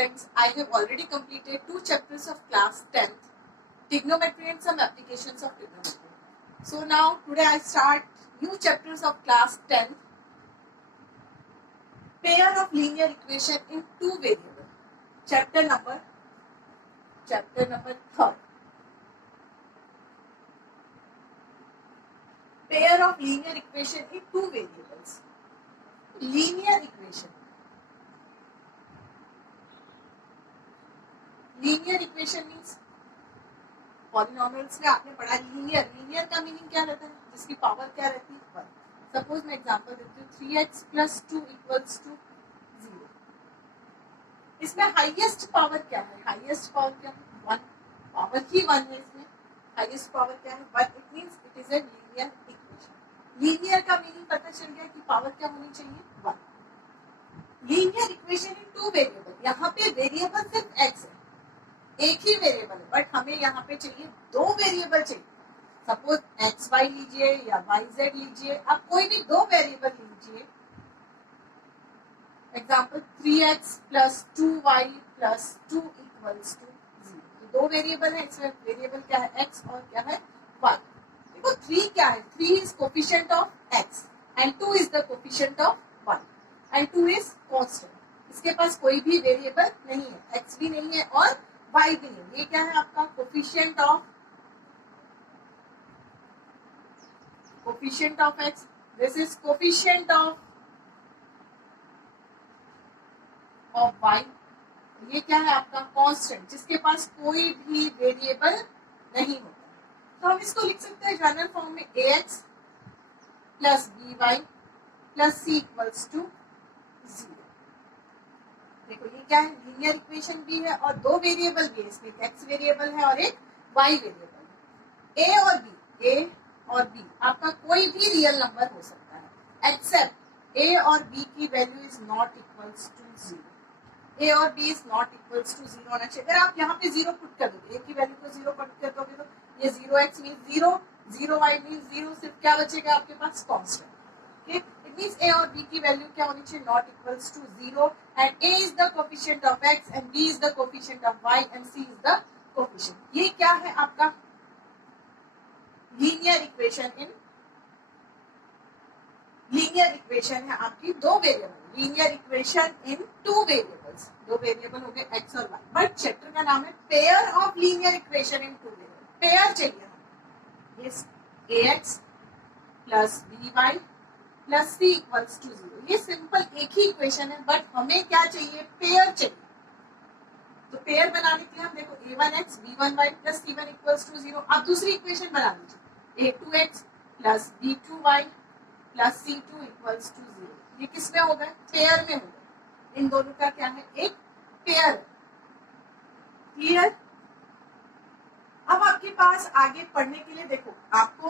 friends, I have already completed 2 chapters of class 10th, trigonometry and some applications of trigonometry. So now today I start new chapters of class 10th, pair of linear equation in 2 variables. Chapter number 3rd. Pair of linear equation in 2 variables. Linear equation. Linear equation means polynomials में आपने पढ़ा linear का meaning क्या रहता है, जिसकी power क्या रहती है 1. सपोज मैं एग्जांपल देती हूँ 3x + 2 = 0. इसमें हाईएस्ट पावर क्या है, हाईएस्ट पावर क्या है 1. पावर ही 1 है, इसमें हाईएस्ट पावर क्या है 1. It means it is a linear equation. Linear का मीनिंग पता चल गया कि पावर क्या होनी चाहिए 1. Linear equation in 2 variable. यहाँ पे वेरिएबल सिर्फ x है, एक ही वेरिएबल है, बट हमें यहाँ पे चाहिए 2 वेरिएबल चाहिए. सपोज xy लीजिए या yz लीजिए, आप कोई भी 2 वेरिएबल लीजिए. Example 3x + 2y + 2 = 0. 2 वेरिएबल है, इसमें वेरिएबल क्या है x और क्या है y. देखो 3 क्या है, 3 is coefficient of x and 2 is the coefficient of y and 2 is constant. इसके पास कोई भी वेरिएबल नहीं है, x भी नहीं है और y भी नहीं. ये क्या है आपका coefficient of x. This is coefficient of y. ये क्या है आपका कांस्टेंट, जिसके पास कोई भी वेरिएबल नहीं होता. तो हम इसको लिख सकते हैं जनरल फॉर्म में ax + by + c = 0. देखो ये क्या है, लीनियर इक्वेशन भी है और 2 वेरिएबल भी है. इसमें x वेरिएबल है और एक y वेरिएबल है. a और b आपका कोई भी रियल नंबर हो सकता है, एक्सेप्ट a और b की value is not equals to 0. a और b is not equals to 0 होना चाहिए. अगर आप यहाँ पे 0 पुट कर दोगे, a की वैल्यू को 0 पुट कर दोगे तो ये 0x मीन्स 0, 0y मीन्स 0. सिर्फ क्या बचेगा आपके पास, constant. Okay? It means a और b की वैल्यू क्या होनी चाहिए, not equals to 0 and a is the coefficient of x and b is the coefficient of y and c is the coefficient. ये क्या है आपका लीनियर इक्वेशन है आपकी 2 variable. Linear equation in 2 variables. 2 variable हो गए x और y. But chapter का नाम है pair of linear equation in 2 variable. Pair चाहिए हमें. ये ax + by + c = 0. ये सिंपल एक ही इक्वेशन है, बट हमें क्या चाहिए, पेयर चाहिए. तो पेयर बनाने के लिए हम देखो a1x b1y + c1 = 0. अब दूसरी इक्वेशन बना लीजिए a2x + b2y + c2 = 0. ये किस में होगा, पेयर में होगा. इन दोनों का क्या है, एक पेयर. क्लियर. अब आपके पास आगे पढ़ने के लिए देखो आपको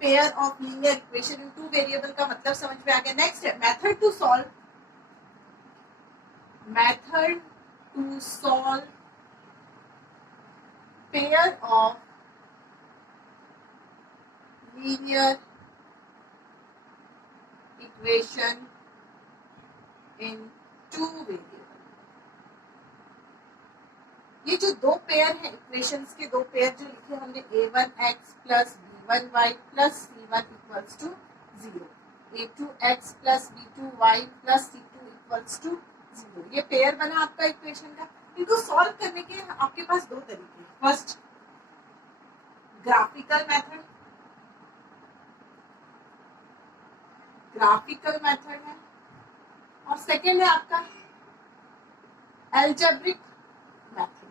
pair of linear equation in 2 variable का मतलब समझ में आ गया. नेक्स्ट है method to solve pair of linear equation in 2 variable. ये जो 2 पेयर है इक्वेशंस के, 2 पेयर जो लिखे हमने a1x + b1y + c1 = 0, a2x + b2y + c2 = 0. ये पेयर बना आपका इक्वेशन का. इनको सॉल्व करने के आपके पास 2 तरीके हैं. फर्स्ट ग्राफिकल मेथड है और सेकेंड है आपका एल्जेब्रिक मेथड.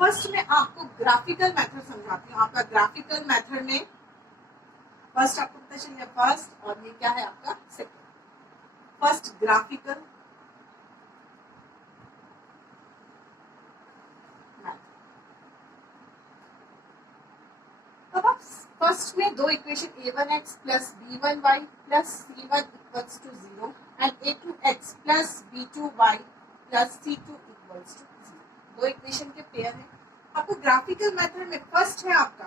फर्स्ट में आपको ग्राफिकल मेथड समझाती हूँ. आपका ग्राफिकल मेथड में फर्स्ट आपको पता चल गया फर्स्ट, और ये क्या है आपका सेकेंड. फर्स्ट ग्राफिकल अब आप फर्स्ट में 2 equation a1x + b1y + c1 equals to 0 and a2x plus b2y plus c2 equals to 0. दो इक्वेशन के पेयर है. आपको ग्राफिकल मेथड में फर्स्ट है आपका,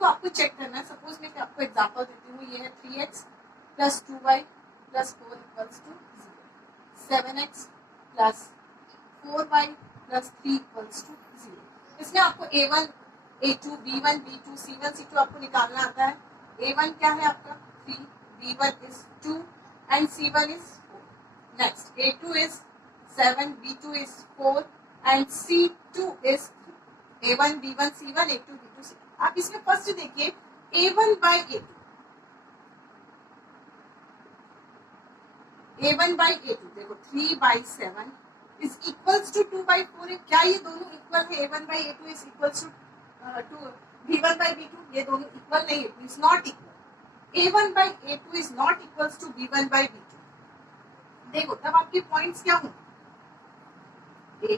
तो आपको चेक करना है. सपोज मैं आपको एग्जांपल देती हूँ. ये है 3x plus 2y plus 4 equals to 0. 7x plus 4y plus 3 equals to 0. इसमें आपको a1, a2, b1, b2, c1, c2 आपको निकालना आता है. a1 क्या है आपका 3, b1 is 2 and c1 is 4. Next a2 is 7, b2 is 4 and c2 is 3. a1, b1, c1, a2, b2, c2. आप इसमें फर्स्ट देखिए a1 by a2, a1 by a2 देखो 3 by 7 is equals to 2 by 4 है. क्या ये दोनों equal है? a1 by a2 is equals to b1 by b2. ये दोनों इक्वल नहीं है, is not equal. a1 by a2 is not equals to b1 by b2. देखो तब आपके पॉइंट्स क्या होंगे?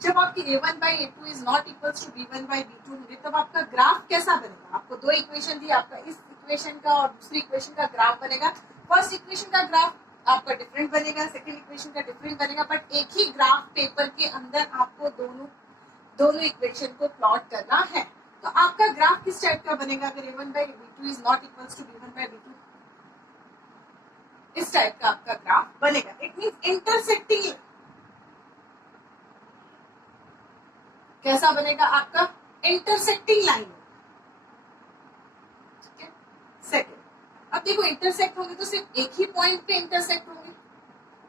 जब आपकी a1 by a2 is not equals to b1 by b2 होंगे तब आपका ग्राफ कैसा बनेगा? आपको दो इक्वेशन दी, आपका इस इक्वेशन का और दूसरी इक्वेशन का ग्राफ बनेगा. फर्स्ट इक्वेशन का ग्राफ आपका डिफरेंट बनेगा, सेकंड इक्वेशन का डिफरेंट बनेगा, बट एक ही ग्राफ पेपर के अंदर आपको दोनों इक्वेशन को प्लॉट करना है. तो आपका ग्राफ किस टाइप का बनेगा? अगर a1 by b2 is not equals to b1 by b2, इस टाइप का आपका ग्राफ बनेगा. It means intersecting. कैसा बनेगा? आपका इंटरसेक्टिंग लाइन. ठीक है. सेकंड, अब देखो इंटरसेक्ट होंगे तो सिर्फ एक ही पॉइंट पे इंटरसेक्ट होंगे.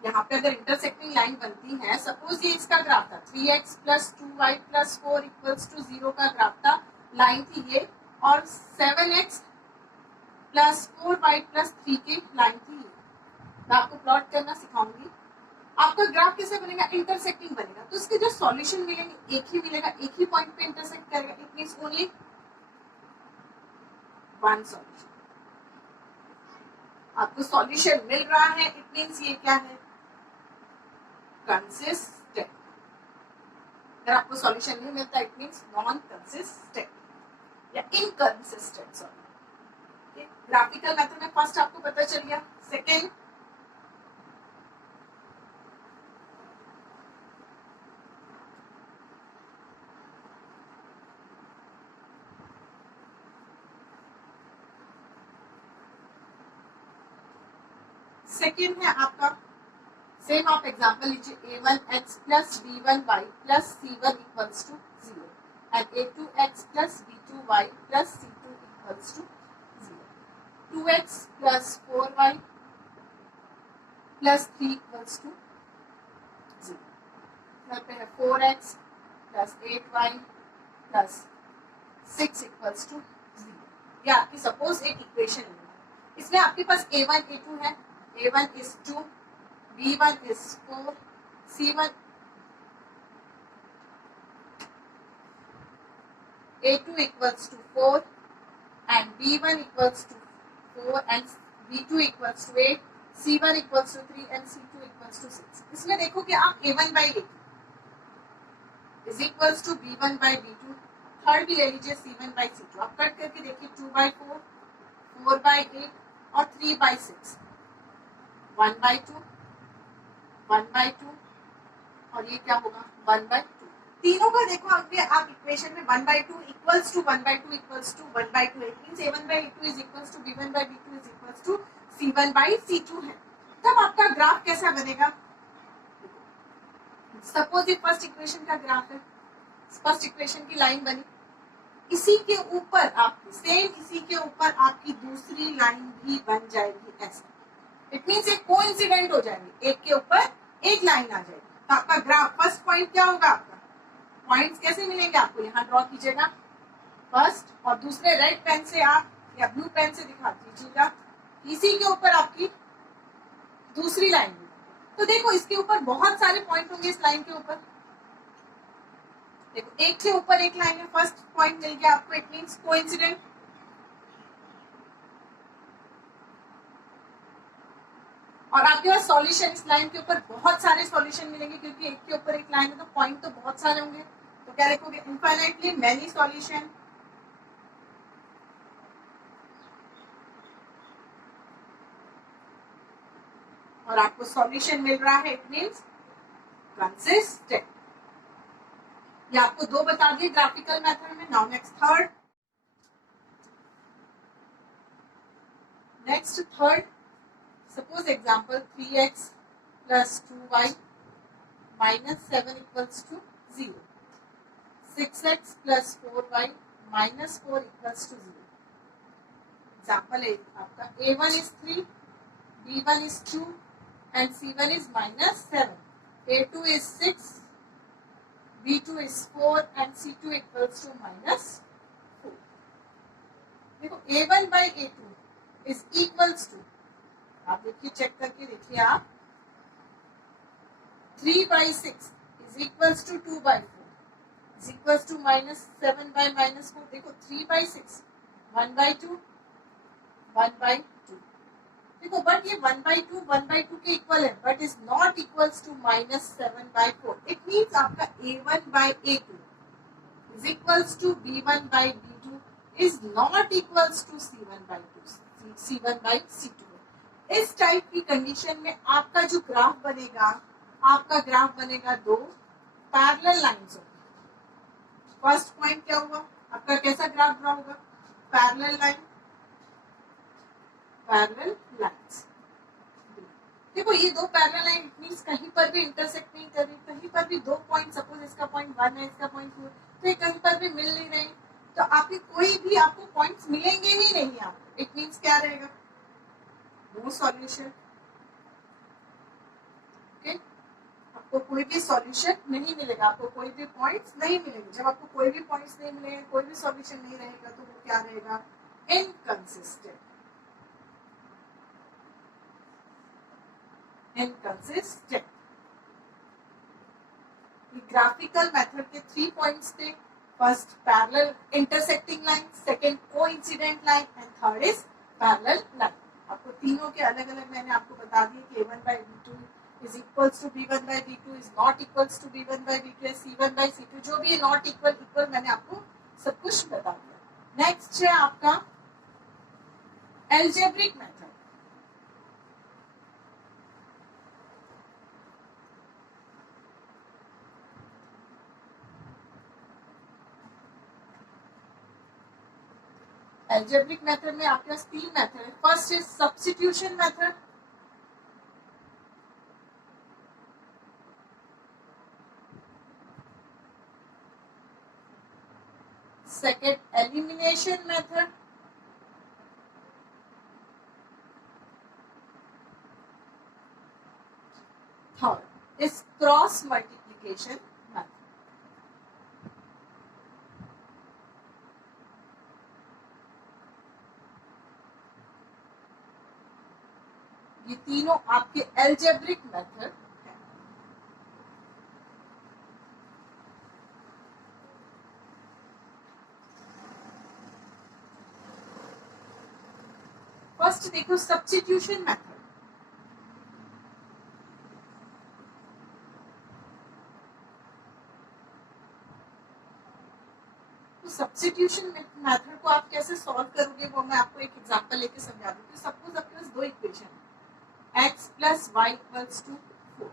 यहाँ पे अगर इंटरसेक्टिंग लाइन बनती है, सपोज ये इसका ग्राफ था 3x plus 2y plus 4 equals to 0 का ग्राफ था, लाइन थी ये, और 7x plus 4y plus 3 की लाइन थी ये. मैं आपको प्लॉट करना सिखाऊंगी. आपका ग्राफ कैसे बनेगा? इंटरसेक्टिंग बनेगा. तो इसके जो सॉल्यूशन मिलेंगे एक ही मिलेगा, एक ही पॉइंट पे इंटरसेक्ट करेगा. It means only one solution. आपको सॉल्यूशन मिल रहा है, इट मींस ये क्या है? कंसिस्टेंट. अगर आपको सॉल्यूशन नहीं मिलता इट मींस नॉन कंसिस्टेंट या इनकंसिस्टेंट सॉल्यूशन. ग्राफिकल मेथड में फर्स्ट आपको पता चल गया. सेकेंड, सेकेंड है आपका सेम. आप एग्जांपल लीजिए a1x plus b1y plus c1 equals to 0 and a2x plus b2y plus c2 equals to 0. 2x plus 4y plus 3 equals to 0. यहाँ पे है 4x plus 8y plus 6 equals to 0. ये आपकी suppose एक इक्वेशन है. इसमें आपके पास a1 a2 है. a1 is 2, b1 is 4, c1, a2 equals to 4 and b1 equals to 4 and b2 equals to 8, c1 equals to 3 and c2 equals to 6. इसमें देखो कि आप a1 by a2 is equals to b1 by b2. Third भी ले लीजिए c1 by c2. आप cut करके देखिए 2 by 4, 4 by 8 और 3 by 6. 1 by 2, 1 by 2 और ये क्या होगा 1 by 2. तीनों का देखो अगर आप इक्वेशन में 1 by 2 equals to 1 by 2 equals to 1 by 2 it means a1 by a2 is equals to b1 by b2 is equals to c1 by c2 है. तब आपका ग्राफ कैसा बनेगा? सपोज ये फर्स्ट इक्वेशन का ग्राफ है. फर्स्ट इक्वेशन की line बनी, इसी के ऊपर आपकी सेम इसी के ऊपर आपकी दूसरी लाइन भी बन जाएगी ऐसा. इट मींस एक कोइंसिडेंट हो जाएंगे, एक के ऊपर एक लाइन आ जाएगी. तो आपका ग्राफ फर्स्ट पॉइंट क्या होगा? आपका पॉइंट्स कैसे मिलेंगे आपको? यहाँ ड्रॉ कीजिएगा फर्स्ट और दूसरे रेड पेन से आप या ब्लू पेन से दिखा दीजिएगा. इसी के ऊपर आपकी दूसरी लाइन. तो देखो इसके ऊपर बहुत सारे पॉइंट होंगे. इस लाइन के ऊपर देखो एक के ऊपर एक लाइन है. फर्स्ट पॉइंट मिल गया आपको, इट मींस कोइंसिडेंट. और आपके पास सॉल्यूशन इस लाइन के ऊपर बहुत सारे सॉल्यूशन मिलेंगे क्योंकि एक के ऊपर एक लाइन है तो पॉइंट तो बहुत सारे होंगे. तो क्या लिखोगे? Infinitely many solution. और आपको सॉल्यूशन मिल रहा है, इट मीन्स कंसिस्टेंट। ये आपको दो बता दिए ग्राफिकल मेथड में। Now next third, suppose example 3x plus 2y minus 7 equals to 0, 6x plus 4y minus 4 equals to 0. Example है आपका a1 is 3, b1 is 2 and c1 is minus 7, a2 is 6, b2 is 4 and c2 equals to minus 4. देखो a1 by a2 is equals to, आप देखिए check करके देखिए आप, 3 by 6 is equals to 2 by 4 is equals to minus 7 by minus 4. देखो 3 by 6 1 by 2 1 by 2. देखो but ये 1 by 2 1 by 2 के इक्वल है, but is not equals to minus 7 by 4. It means आपका a1 by a2 is equals to b1 by b2 is not equals to c1 by 2 c1 by c2. इस type की condition में आपका जो graph बनेगा, आपका graph बनेगा दो पैरेलल लाइंस होगी। फर्स्ट पॉइंट क्या हुआ आपका, कैसा ग्राफ ड्रा होगा, पैरेलल लाइन, पैरेलल लाइंस। देखो ये दो पैरेलल लाइन, इट मींस कहीं पर भी इंटरसेक्ट नहीं कर रही, कहीं पर भी दो पॉइंट, सपोज इसका पॉइंट 1 है, इसका पॉइंट 2 है, तो ये कहीं पर भी मिल नहीं रहे, तो आपके कोई भी आपको पॉइंट्स मिलेंगे ही नहीं आपको। इट मींस क्या रहेगा, नो सॉल्यूशन। ओके, आपको कोई भी सॉल्यूशन नहीं मिलेगा, आपको कोई भी पॉइंट्स नहीं मिलेंगे। जब आपको कोई भी पॉइंट्स नहीं मिलेंगे, कोई भी सॉल्यूशन नहीं रहेगा, तो वो क्या रहेगा, इनकंसिस्टेंट। इनकंसिस्टेंट। ग्राफिकल मेथड के 3 पॉइंट्स थे। First parallel intersecting line, second coincident line and third is parallel line. आपको तीनों के अलग अलग मैंने आपको बता दिए कि a1 by b2 is equals to b1 by b2 is not equals to b1 by b2 c1 by c2, जो भी नॉट इक्वल इक्वल मैंने आपको सब कुछ बता दिया। नेक्स्ट है आपका एल्जेब्रिक मेथड। एल्जेब्रिक मेथड में आपके पास 3 मेथड है। First is substitution method, second elimination method, third is cross multiplication method. ये तीनों आपके एल्जेब्रिक मेथड है। फर्स्ट देखो सब्स्टिट्यूशन मेथड। तो सब्स्टिट्यूशन मेथड को आप कैसे सॉल्व करोगे, वो मैं आपको एक एग्जांपल लेके समझा दूंगी। सपोज आपके पास दो इक्वेशन है, x plus y equals to 4,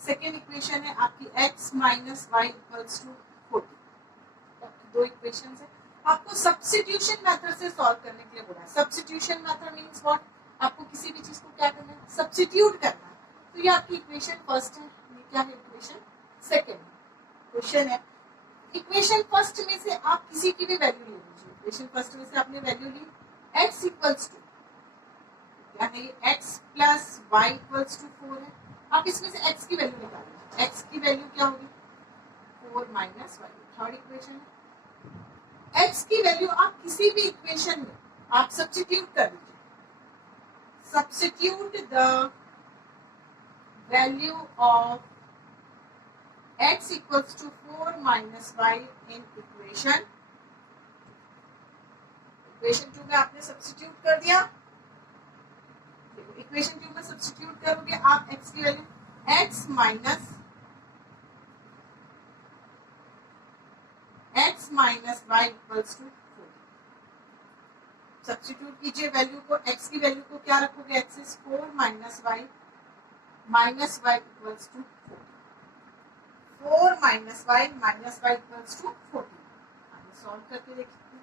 second equation है आपकी x minus y equals to 40। दो इक्वेशन है, आपको सब्स्टिट्यूशन मेथड से सॉल्व करने के लिए बोला है। सब्स्टिट्यूशन मेथड मींस व्हाट, आपको किसी भी चीज को क्या करना है, सब्स्टिट्यूट करना है। तो ये आपकी इक्वेशन फर्स्ट है, ये क्या है, इक्वेशन सेकेंड। क्वेश्चन है इक्वेशन फर्स्ट में से आप किसी की भी वैल्यू ले लीजिए। इक्वेशन फर्स्ट में से आपने वैल्यू ली x इक्वल्स टू यानी x plus y equals to 4 है। आप इसमें से x की वैल्यू निकालिए, x की वैल्यू क्या होगी, 4 माइनस y। थर्ड इक्वेशन है x की वैल्यू आप किसी भी इक्वेशन में आप सब्स्टिट्यूट कर दीजिए। Substitute the value of x equals to 4 minus y in equation 2 में आपने सब्स्टिट्यूट कर दिया। इक्वेशन 2 में सब्स्टिट्यूट करोगे आप x की value, x minus y equals to 4। Substitute कीजिए वैल्यू को, x की वैल्यू को क्या रखोगे, x is 4 minus y equals to 4 minus y equals to 14। आगे सॉल्व करके देखते हैं।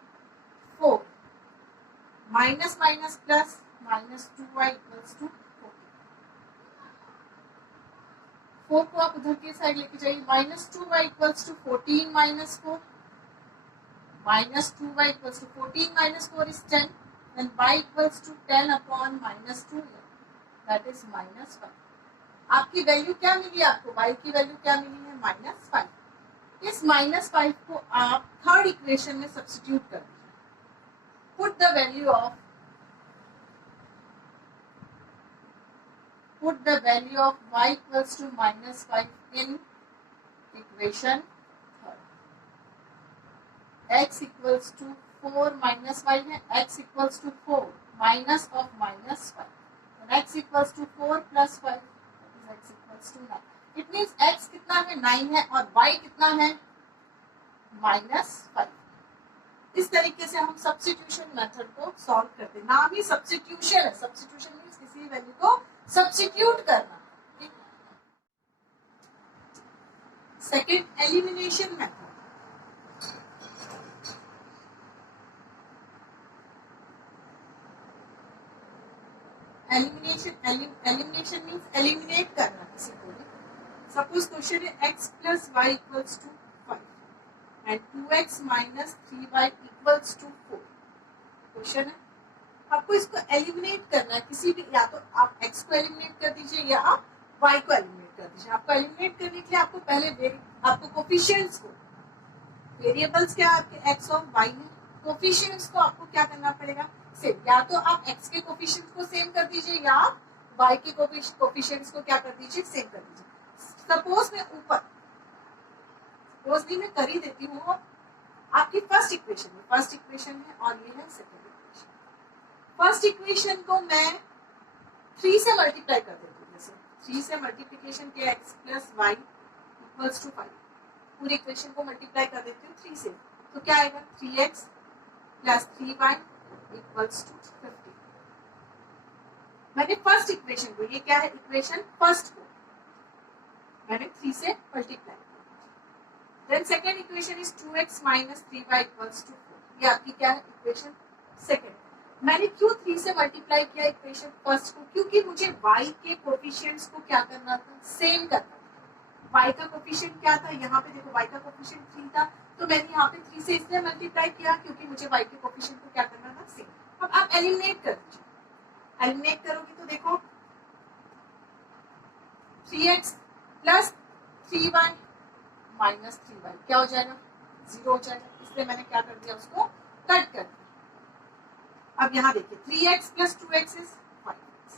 4 minus minus plus minus 2y equals to 4 को आप उधर की साइड लेके जाइए, minus 2y equals to 14 minus 4, minus 2y equals to 14 minus 4 is 10 and y equals to 10 upon minus 2 that is minus 5। आपकी वैल्यू क्या मिली, आपको y की वैल्यू क्या मिली है, माइनस 5। इस माइनस 5 को आप थर्ड इक्वेशन में सब्स्टिट्यूट कर दीजिए। Put the value of y equals to minus 5 in equation third. x equals to 4 minus y है, x equals to 4 minus of minus 5 and x equals to 4 plus 5 that is x equals to 9. It means x कितना है, 9 है और y कितना है, minus 5। इस तरीके से हम सब्स्टिट्यूशन मेथड को सॉल्व करते हैं। नाम ही सब्स्टिट्यूशन है, सब्स्टिट्यूशन मीन्स किसी वैल्यू को सब्स्टिट्यूट करना। Second elimination method. Elimination means eliminate करना किसी को भी। सपोज क्वेश्चन है x plus y equals to 5 and 2x minus 3y equals to 4। Question है, आपको इसको एलिमिनेट करना है किसी भी, या तो आप x को एलिमिनेट कर दीजिए या आप y को एलिमिनेट कर दीजिए। आपको एलिमिनेट करने के लिए आपको पहले आपको कोफिशिएंट्स को, वेरिएबल्स क्या आपके x और y है, कोफिशिएंट्स को आपको क्या करना पड़ेगा, सेम। या तो आप x के कोफिशिएंट्स को सेम कर दीजिए या आप y के कोफिशिएंट्स को क्या कर दीजिए, सेम कर दीजिए। सपोज मैं ऊपर, सपोज भी मैं कर ही देती हूँ, आपकी फर्स्ट इक्वेशन है और ये है सेकेंड इक्वेशन। फर्स्ट इक्वेशन को मैं 3 से मल्टीप्लाई कर देती हूँ। जैसे 3 से मल्टीप्लिकेशन किया x plus y equals to 5, पूरी इक्वेशन को मल्टीप्लाई कर देती हूँ 3 से, तो क्या आएगा 3x plus 3y equals to 50। मैंने फर्स्ट इक्वेशन को, ये क्या है इक्वेशन फर्स्ट को मैंने 3 से मल्टीप्लाई किया। Then second equation is 2x minus 3y equals to 4। ये आपकी क्या है इक्वेशन सेकेंड। मैंने क्यों 3 से मल्टीप्लाई किया इक्वेशन फर्स्ट को, क्योंकि मुझे y के कोफिशिएंट्स को क्या करना था, सेम करना था। y का कोफिशिएंट क्या था, यहाँ पे देखो y का कोफिशिएंट 3 था, तो मैंने यहाँ पे 3 से इसलिए मल्टीप्लाई किया क्योंकि मुझे y के कोफिशिएंट को क्या करना था, सेम। अब आप एलिमिनेट कर दीजिए। एलिमिनेट करोगे तो देखो 3x plus 3y minus 3y क्या हो जाएगा, 0 हो जाएगा। इसलिए मैंने क्या कर दिया, उसको कट कर दिया। अब यहाँ देखिए 3x plus 2x is 5x,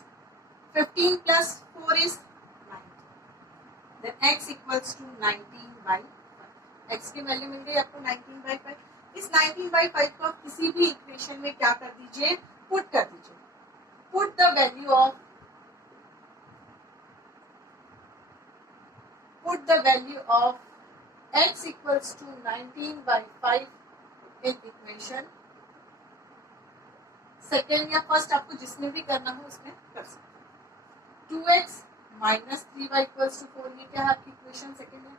15 plus 4 is 19, then x equals to 19 by 5। x की वैल्यू मिल गई आपको 19 बाई 5। इस 19 बाई 5 को आप किसी भी इक्वेशन में क्या कर दीजिए, पुट कर दीजिए। Put the value of x equals to 19 by 5 in equation second या फर्स्ट, आपको जिसमें भी करना हो उसमें कर सकते हैं। 2x minus 3y equals to 4, ये क्या है आपकी इक्वेशन सेकेंड है।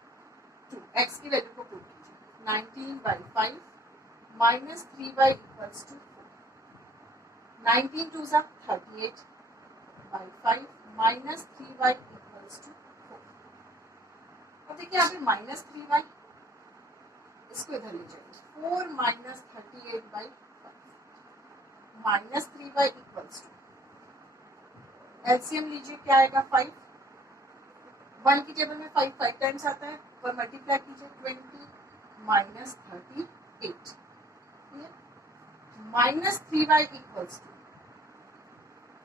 2x की वैल्यू को पुट कीजिए, 19 by 5 minus 3y equals to 4, 19 2 सा 38 by 5 minus 3y equals to 4। अब देखिए यहाँ पे माइनस 3y, इसको इधर ले जाइए, 4 minus 38 by 5 minus 3y equals to, LCM लीजिए क्या आएगा 5, 1 की टेबल में 5 टाइम्स आता है, पर मल्टीप्लाई कीजिए 20 minus 38 minus 3y equals to,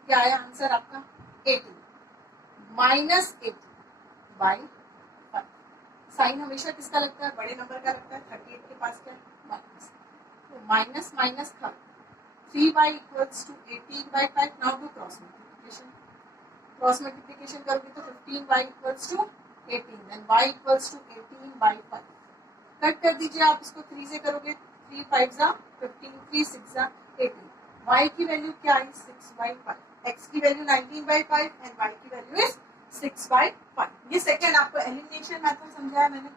क्या आया आंसर आपका 18 माइनस 18 बाई 5। साइन हमेशा किसका लगता है, बड़े नंबर का लगता है। 38 के पास क्या है, माइनस, तो माइनस माइनस था 3y equals to 18 by 5। Now do cross multiplication, cross multiplication करोगे तो 15y equals to 18 then y equals to 18 by 5। Cut कर दीजिए आप इसको, 3 से करोगे 3 5 जा 15, 3 6 जा 18, y की वैल्यू क्या है 6/5, x की वैल्यू 19/5 एंड y की वैल्यू इज 6/5. ये सेकंड आपको एलिमिनेशन मेथड समझाया मैंने.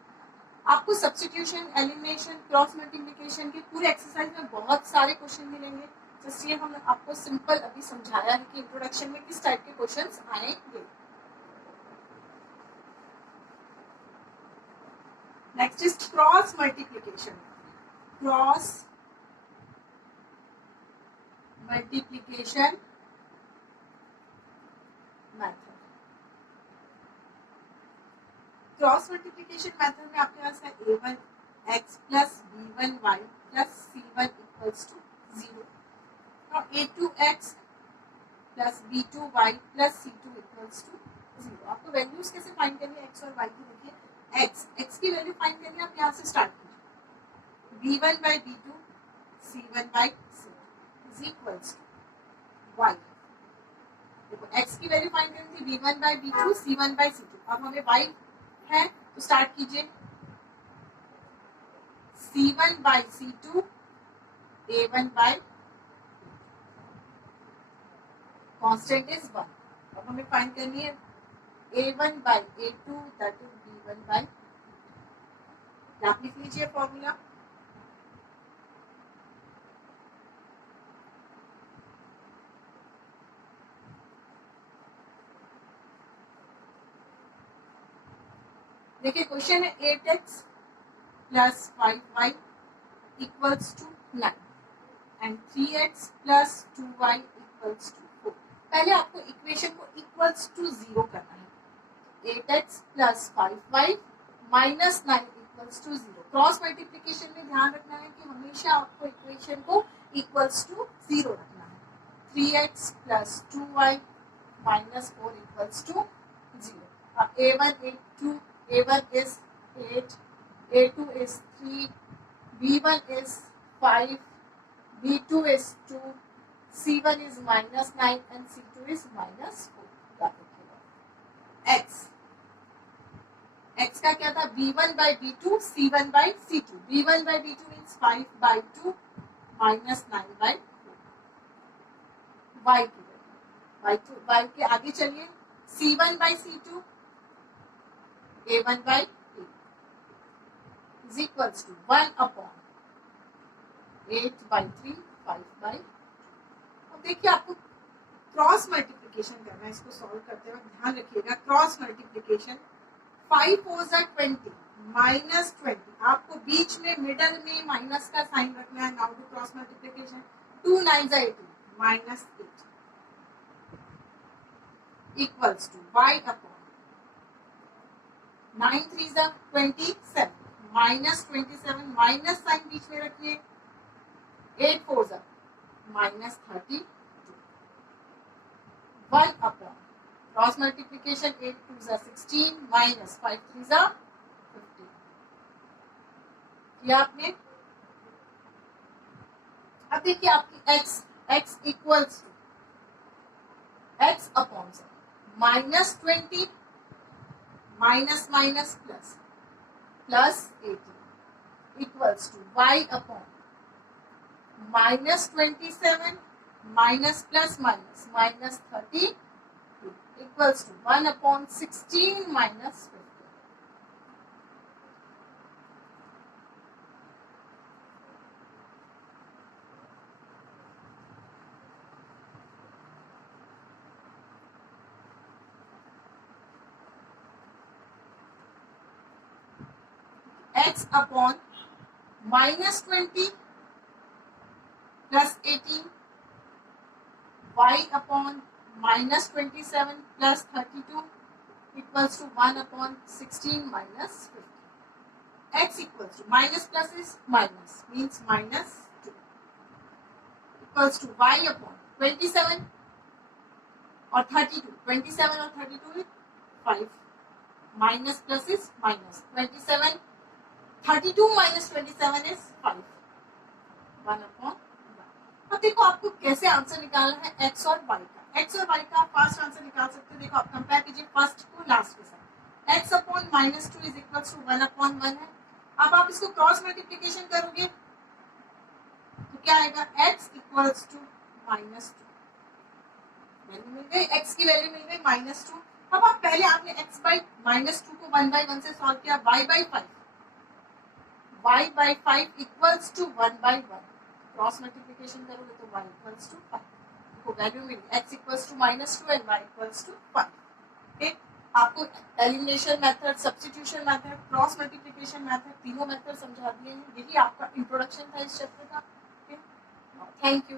आपको सब्स्टिट्यूशन, एलिमिनेशन, क्रॉस मल्टीप्लिकेशन के पूरे एक्सरसाइज में बहुत सारे क्वेश्चन मिलेंगे. इसलिए हम आपको सिंपल अभी समझाया है कि इंट्रोडक्शन में किस टाइप के क्वेश्चंस आएंगे. Next is cross multiplication. Cross multiplication method. Cross multiplication method में आपके पास है a1x plus b1y plus c1 equals to 0. Now a2x plus b2y plus c2 equals to 0. आपको वैल्यूज कैसे फाइंड करनी है x और y की. देखिए x की वैल्यू फाइंड करनी है. आप यहाँ से स्टार्ट कीजिए. b1/b2 c1/c2 is equals to y. देखो x की वैल्यू फाइंड करनी थी b1/b2 c1/c2. अब हमें y है तो स्टार्ट कीजिए. c1/c2 a1/, constant is 1. अब हमें फाइंड करनी है a1/a2 दैट इज b1/. आप लिख लीजिए फॉर्मूला. देखिए क्वेश्चन है 8x plus 5y equals to 9 and 3x plus 2y equals to 4. पहले आपको इक्वेशन को इक्वल्स टू 0 करना है. 8x plus 5y minus 9 equals to 0. Cross multiplication में ध्यान रखना है कि हमेशा आपको इक्वेशन को इक्वल्स टू 0 रखना है. 3x plus 2y minus 4 equals to 0. अब a1 a2 a1 is 8, a2 is 3, b1 is 5, b2 is 2, c1 is minus 9 and c2 is minus 4. x का क्या था b1/b2 c1/c2. b1/b2 means 5/2 minus 9/4. y की value y के आगे चलिए. c1/c2 a1/a is equals to 1/8/3 5/2. अब देखिए आपको क्रॉस मल्टीप्लिकेशन करना है. इसको सॉल्व करते वक्त ध्यान रखिएगा क्रॉस मल्टीप्लिकेशन. 5 4 20 माइनस 20. आपको बीच में मिडल में माइनस का साइन रखना है. Now to cross multiplication. 2 9 18 minus 8 equals to y/. 9 3 27 minus 27 minus sign बीच में रखिए. 8 4 माइनस 32 1/. Cross multiplication 8 2 16 minus 5 3 15. किया आपने. अब देखिए आपकी x equals to x upon minus 20 minus minus plus plus 18 equals to y/. Minus 27 minus plus minus minus 32 equals to 1/16 minus 15. x upon minus 20 plus 18 y upon minus 27 plus 32 equals to 1/16 minus 15. x equals to minus plus is minus means minus 2 equals to y upon 27 और 32. 27 और 32 is 5. Minus plus is minus 27. 32 minus 27 is 5. 1/1. अब देखो आपको कैसे answer निकालना है x और y का. x और y का फर्स्ट आंसर निकाल सकते हो. देखो आप कंपेयर कीजिए फर्स्ट को लास्ट के साथ. x upon -2 is equals to 1/1 है. अब आप इसको क्रॉस मल्टीप्लिकेशन करोगे तो क्या आएगा. x इक्वल्स टू -2, वैल्यू मिल गई, x की वैल्यू मिल गई -2। अब आप पहले आपने x बाई -2 को 1/1 से सॉल्व किया, y by 5 equals to 1/1, cross multiplication करोगे तो y इक्वल्स टू 5, तो वैल्यू मिली x equals to -2 and y equals to 5। Okay, आपको elimination method, substitution method, cross multiplication method, तीनों मेथड समझा दिए हैं। यही आपका इंट्रोडक्शन था इस चैप्टर का। Thank you.